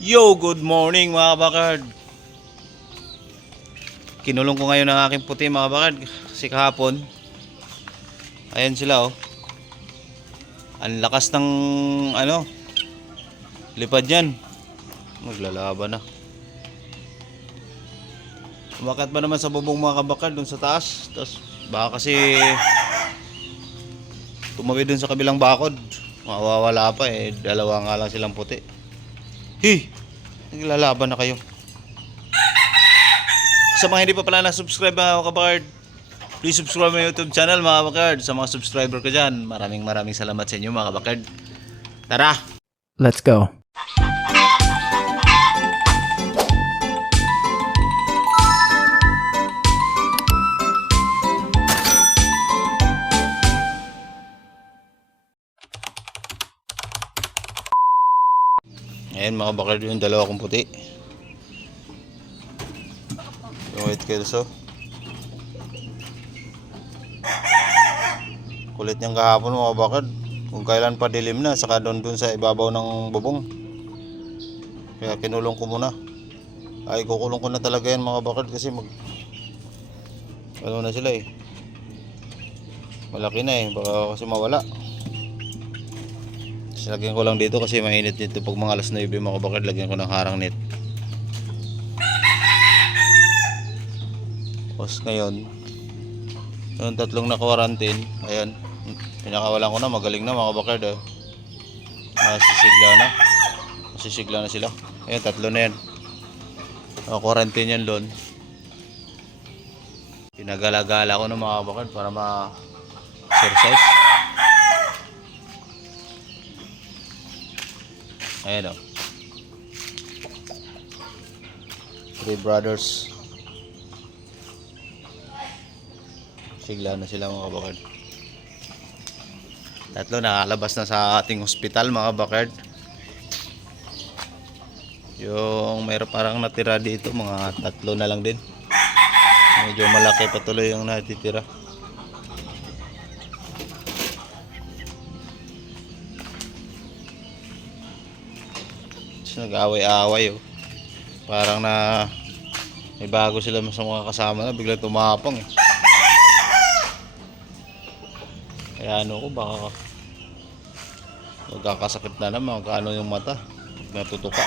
Yo, good morning mga kabakard. Kinulong ko ngayon ang aking puti mga kabakard. Kasi kahapon, ayan sila oh. Ang lakas ng lipad yan. Maglalaban na. Umakyat ba naman sa bubong mga kabakard dun sa taas. Tapos baka kasi tumawid dun sa kabilang bakod. Mawawala pa eh. Dalawa nga lang silang puti. Naglalaban na kayo. Sa mga hindi pa pala na-subscribe mga kabakard, please subscribe my YouTube channel mga kabakard. Sa mga subscriber ko dyan, maraming salamat sa inyo mga kabakard. Tara! Let's go. Ayan mga kabakard, yung dalawa kong puti. Yung white kelso. Kulit niyang kahapon mga kabakard. Kung kailan pa dilim na, saka doon sa ibabaw ng bubong. Kaya kinulong ko muna. Ay kukulong ko na talaga yan mga kabakard kasi na sila eh. Malaki na eh, baka kasi mawala. Lagyan ko lang dito kasi mainit dito pag mga alas 9 mga kabakard, lagyan ko ng harang net. Tapos ngayon yung tatlong naka-quarantine, ayan, pinakawalan ko na, magaling na mga kabakard eh. Nasisigla na sila. Ayan, tatlo na yan, naka-quarantine yan doon. Pinagala-gala ko na mga kabakard para ma-exercise. Ayan o, 3 brothers. Sigla na sila mga kabakard. Tatlo nakalabas na sa ating hospital mga kabakard. Yung mayroon parang natira dito, mga tatlo na lang din. Medyo malaki patuloy yung natitira. Nag-away-away oh. Parang may bago sila sa mga kasama na, biglang tumapang eh. Kaya ko baka magkakasakit na naman, kaano yung mata, natutuka.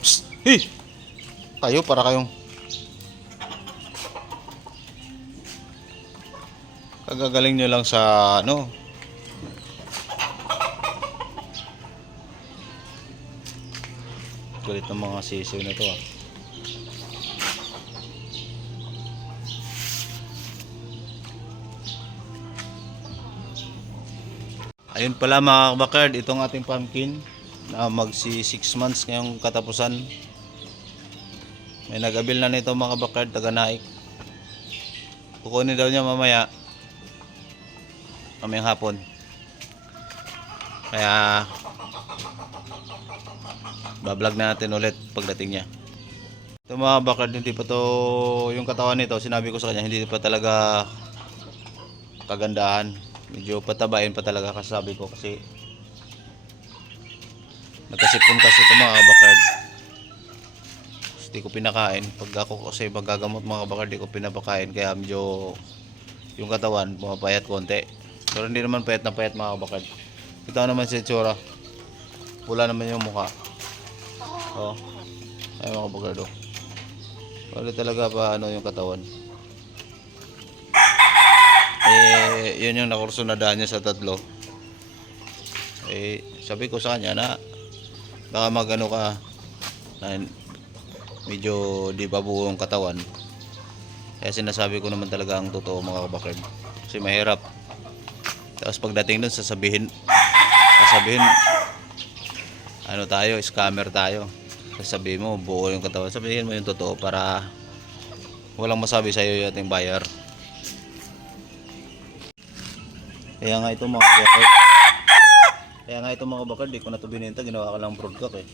Psst! Kayo para kayong kagagaling nyo lang sa kulit ng mga sisiw na to ah. Ayun pala mga kabakard, itong ating pumpkin na magsi 6 months ngayong katapusan. May nag-abil na nito mga kabakard, taga Naik. Kukunin daw niya mamayang hapon. Kaya bablog natin ulit pagdating niya. Ito mga bakard, hindi pa to, yung katawan nito, sinabi ko sa kanya, hindi pa talaga kagandahan. Medyo patabain pa talaga kasabi ko kasi nagkasipon kasi ito mga bakard. Hindi ko pinakain. Pag ako kasi magagamot mga bakard, hindi ko pinapakain. Kaya medyo yung katawan pumapayat konti. Pero hindi naman payat na payat mga bakard. Ito naman si itsura. Pula naman yung mukha. Ay mga kabakard oh. Wala talaga pa yung katawan. Yun yung nakursunadaan niya sa tatlo. Sabi ko sa kanya na baka magano ka na medyo di pa buo yung katawan. Kaya sinasabi ko naman talaga ang totoo mga kabakard. Kasi mahirap. Tapos pagdating dun sasabihin tayo, scammer tayo. Sabihin mo buo yung katawan, sabihin mo yung totoo para walang masabi sa iyo yung ating buyer. Kaya nga ito mga kabakard, di ko na ito bininta, ginawa ka lang broadcock eh.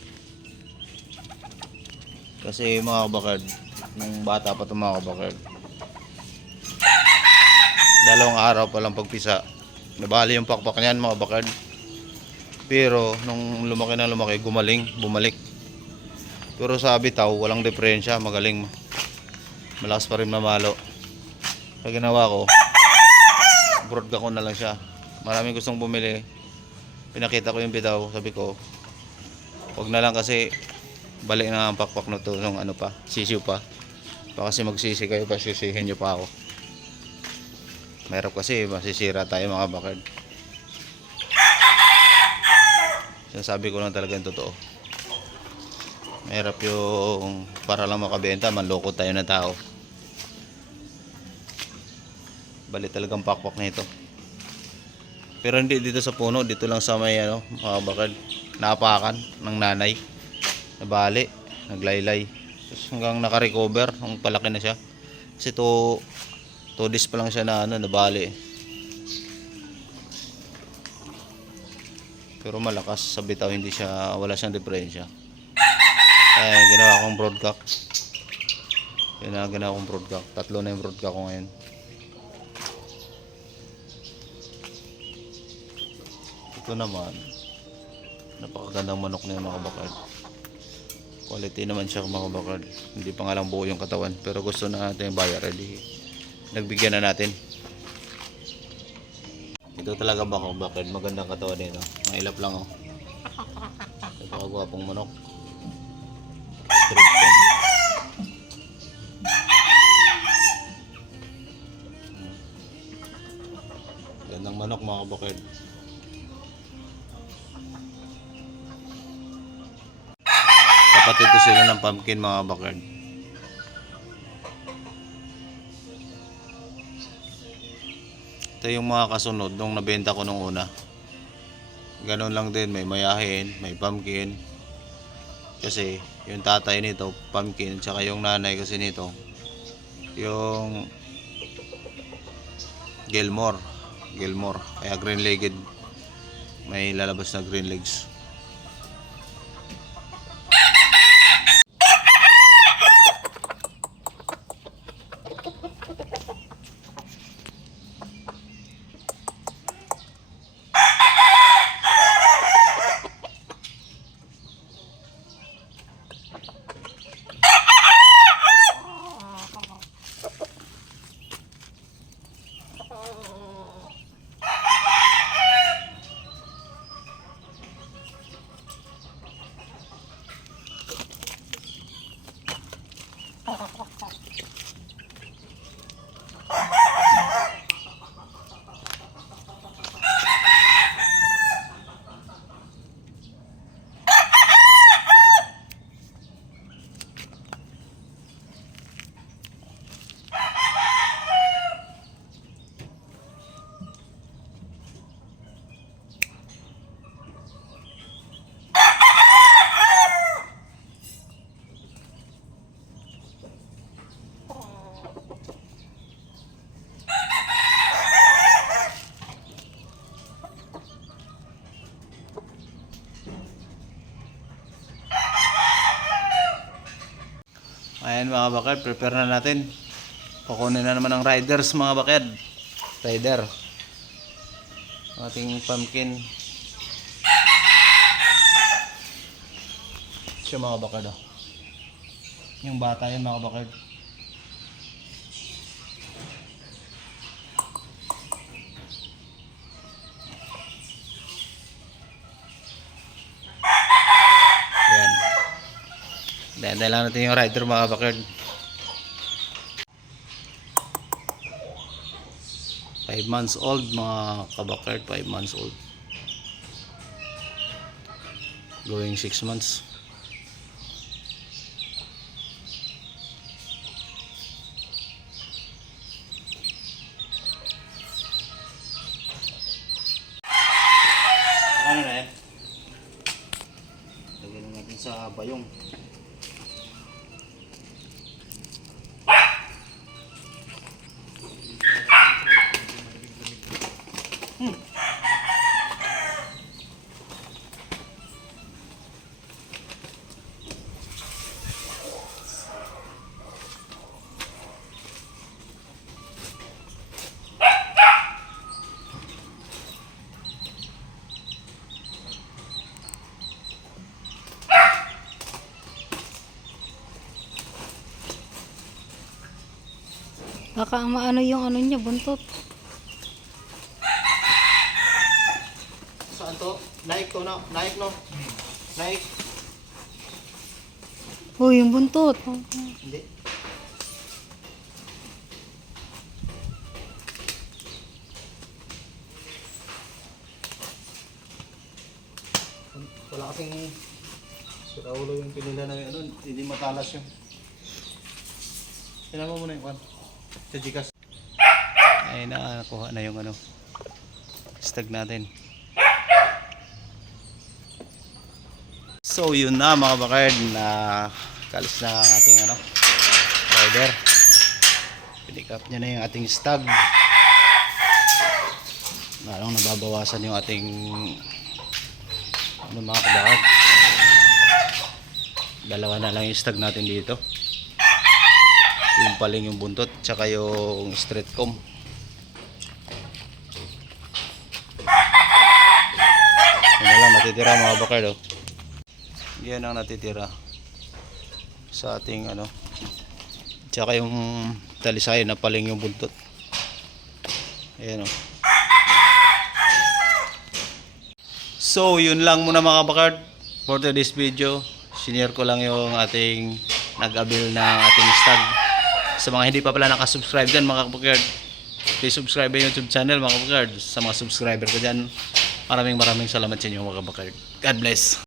Kasi mga kabakard, nung bata pa ito mga kabakard, 2 araw pa lang pagpisa, Nabali yung pakpak niyan mga bakard. Pero nung lumaki na lumaki, bumalik. Pero sa bitaw, walang diferensya, magaling. Malakas pa rin mamalo. Kaya ginawa ko, broadcast ko na lang siya. Maraming gustong bumili. Pinakita ko yung bitaw, sabi ko, wag na lang kasi balik na ang pakpak na to nung ano pa, sisiw pa. Baka kasi magsisi kayo pa, sisihin nyo pa ako. Mahirap kasi masisira tayo mga bakard. Sinasabi ko lang talaga yung totoo. Mahirap yung para lang makabenta, manloko tayo na tao. Balik talagang pakpak na ito. Pero hindi dito sa puno, dito lang sa may ano, mga bakard. Naapakan ng nanay. Nabali, naglaylay. Tapos hanggang naka-recover, ang palaki na siya. Kasi 2 days pa lang siya na ano, nabali. Pero malakas sa bitaw, hindi siya, wala siyang diferensya. Kaya ginawa kong broadcast. Ginawa kong broadcast. 3 na yung broadcast ko ngayon. Ito naman, napakagandang manok na yung mga bakard. Quality naman siya mga bakard. Hindi pa nga lang buo yung katawan, pero gusto na natin yung buyer, ready. Nagbigyan na natin. Ito talaga bakard, magandang katawan nito. Mailap lang oh. Napakagwapong manok. Straight pen. Gandang manok mga bakard. Kapatid ito sila ng pumpkin mga bakard. Ito yung mga kasunod nung nabenta ko nung una. Ganon lang din, may mayahin, may pumpkin. Kasi yung tatay nito pumpkin, tsaka yung nanay kasi nito yung Gilmore. Kaya green legged, may lalabas na green legs. Ayan mga bakad, prepare na natin. Kukunin na naman ang riders mga bakad. Rider. Ating pumpkin. Siya mga bakad oh. Yung bata yun mga bakad. Ayan. Dahil lang natin yung rider mga bakad. 5 months old mga kabakard, 5 months old. Going 6 months. Ano na eh? Lagyan na natin sa bayong. Baka maano yung ano niya, buntot. Saan to? Naik to no? Naik no? Naik? Oh, yung buntot. Hindi. Wala kasing siraulo yung pinila na ano, hindi matalas yung. Sinama mo na yung kwan. Sa Gcash. Ay nakuha na yung ano. Stag natin. So yun na mga bakard na kalis na ang ating ano rider. Pinik up niya na yung ating stag. Lalong nababawasan yung ating ano mga kabakard. Dalawa na lang yung stag natin dito. Yung paling yung buntot tsaka yung straight comb. Yan na lang natitira mga bakard oh. Yan ang natitira sa ating ano tsaka yung talisay na paling yung buntot. Ayan o. So yun lang muna mga bakard for today's video. Sinare ko lang yung ating nag-avail ng ating stag. Sa mga hindi pa pala nakasubscribe dyan mga bakard, please subscribe yung YouTube channel mga bakard. Sa mga subscriber ko dyan, maraming salamat sa inyo mga bakard. God bless.